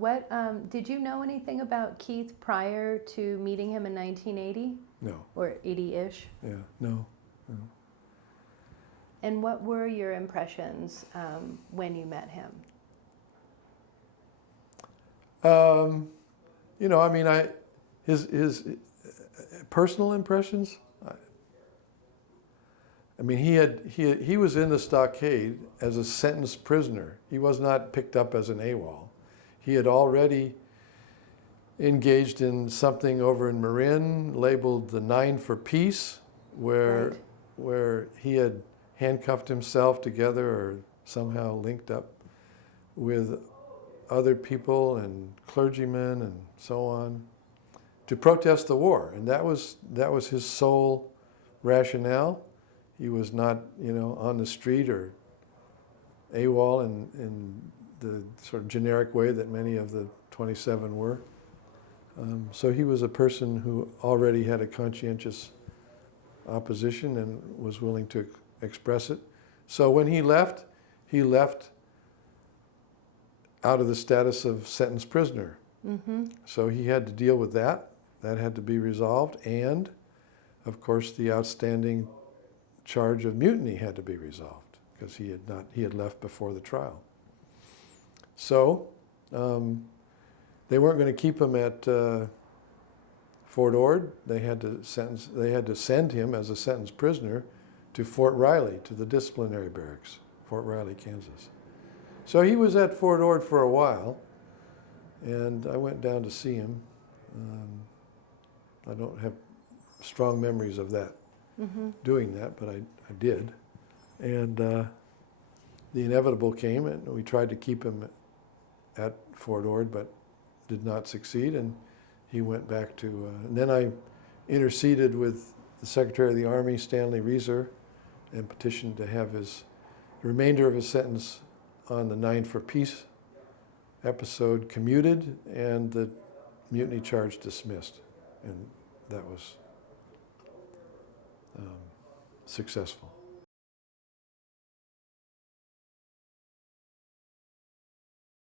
What did you know anything about Keith prior to meeting him in 1980? No. Or 80-ish? Yeah, no. And what were your impressions when you met him? You know, I mean, his personal impressions. I mean, he was in the stockade as a sentenced prisoner. He was not picked up as an AWOL. He had already engaged in something over in Marin labeled the 9 for Peace, where he had handcuffed himself together or somehow linked up with other people and clergymen and so on to protest the war, and that was his sole rationale. He was not, you know, on the street or AWOL in the sort of generic way that many of the 27 were. So he was a person who already had a conscientious opposition and was willing to express it. So when he left out of the status of sentenced prisoner. Mm-hmm. So he had to deal with that. That had to be resolved. And, of course, the outstanding charge of mutiny had to be resolved because he had left before the trial. So they weren't going to keep him at Fort Ord. They had to send him as a sentenced prisoner to Fort Riley, to the disciplinary barracks, Fort Riley, Kansas. So he was at Fort Ord for a while, and I went down to see him. I don't have strong memories of that, doing that, but I did. And the inevitable came, and we tried to keep him at Fort Ord, but did not succeed, and he went back to, and then I interceded with the Secretary of the Army, Stanley Reeser, and petitioned to have the remainder of his sentence on the 9 for Peace episode commuted and the mutiny charge dismissed. And that was successful.